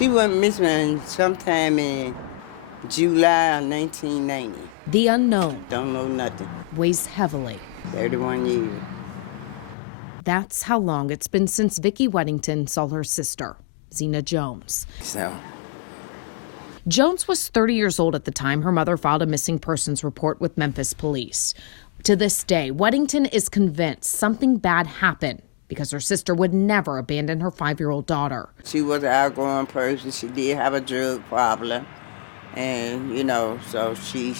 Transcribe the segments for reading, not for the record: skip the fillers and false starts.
She went missing sometime in July of 1990. The unknown. Don't know nothing. Weighs heavily. 31 years. That's how long it's been since Vicki Weddington saw her sister, Zena Jones. So. Jones was 30 years old at the time her mother filed a missing persons report with Memphis police. To this day, Weddington is convinced something bad happened because her sister would never abandon her 5-year-old daughter. She was an outgoing person. She did have a drug problem. And, so she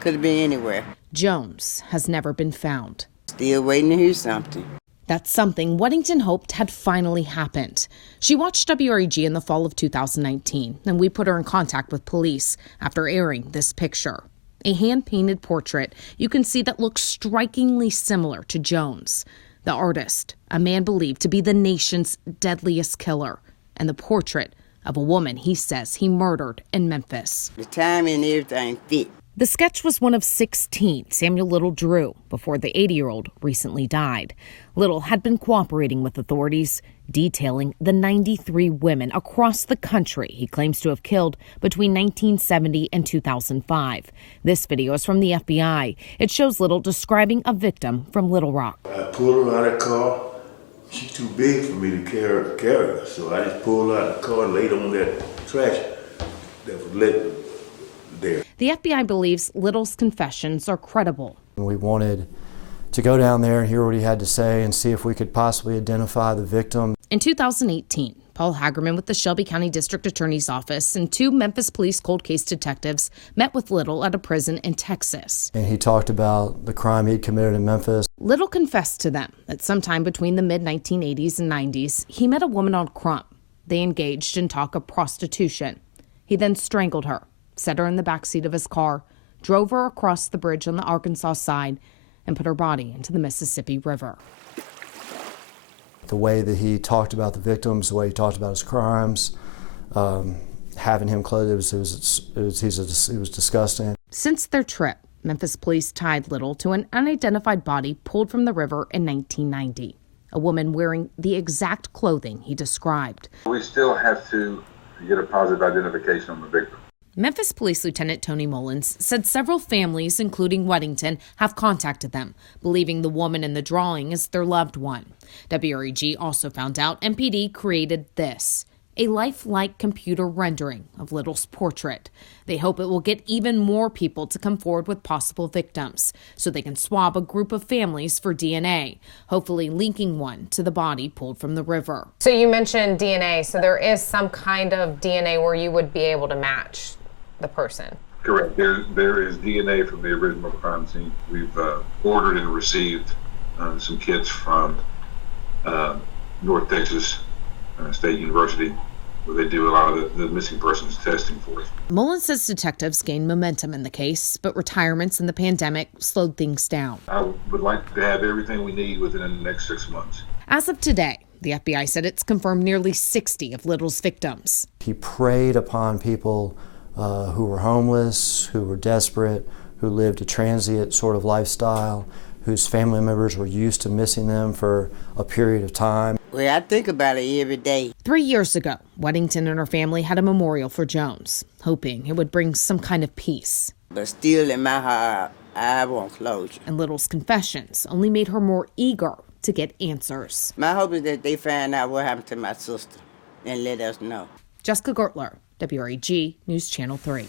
could have been anywhere. Jones has never been found. Still waiting to hear something. That's something Weddington hoped had finally happened. She watched WREG in the fall of 2019, and we put her in contact with police after airing this picture. A hand-painted portrait you can see that looks strikingly similar to Jones. The artist, a man believed to be the nation's deadliest killer, and the portrait of a woman he says he murdered in Memphis. The time and everything fit. The sketch was one of 16 Samuel Little drew before the 80-year-old recently died. Little had been cooperating with authorities, detailing the 93 women across the country he claims to have killed between 1970 and 2005. This video is from the FBI. It shows Little describing a victim from Little Rock. I pulled her out of the car. She's too big for me to carry her, so I just pulled her out of the car and laid her on that trash that was lit there. The FBI believes Little's confessions are credible. We wanted to go down there and hear what he had to say and see if we could possibly identify the victim. In 2018, Paul Hagerman with the Shelby County District Attorney's Office and 2 Memphis police cold case detectives met with Little at a prison in Texas. And he talked about the crime he'd committed in Memphis. Little confessed to them that sometime between the mid-1980s and 90s, he met a woman on Crump. They engaged in talk of prostitution. He then strangled her, set her in the backseat of his car, drove her across the bridge on the Arkansas side, and put her body into the Mississippi River. The way that he talked about the victims, the way he talked about his crimes, having him clothed, it was disgusting. Since their trip, Memphis police tied Little to an unidentified body pulled from the river in 1990. A woman wearing the exact clothing he described. We still have to get a positive identification on the victim. Memphis Police Lieutenant Tony Mullins said several families, including Weddington, have contacted them, believing the woman in the drawing is their loved one. WREG also found out MPD created this, a lifelike computer rendering of Little's portrait. They hope it will get even more people to come forward with possible victims, so they can swab a group of families for DNA, hopefully linking one to the body pulled from the river. So you mentioned DNA, so there is some kind of DNA where you would be able to match the person. Correct. There is DNA from the original crime scene. We've ordered and received some kits from North Texas State University, where they do a lot of the missing persons testing for us. Mullins says detectives gained momentum in the case, but retirements and the pandemic slowed things down. I would like to have everything we need within the next 6 months. As of today, the FBI said it's confirmed nearly 60 of Little's victims. He preyed upon people who were homeless, who were desperate, who lived a transient sort of lifestyle, whose family members were used to missing them for a period of time. Well, I think about it every day. 3 years ago, Weddington and her family had a memorial for Jones, hoping it would bring some kind of peace. But still in my heart, I want closure. And Little's confessions only made her more eager to get answers. My hope is that they find out what happened to my sister and let us know. Jessica Gertler, WREG News Channel 3.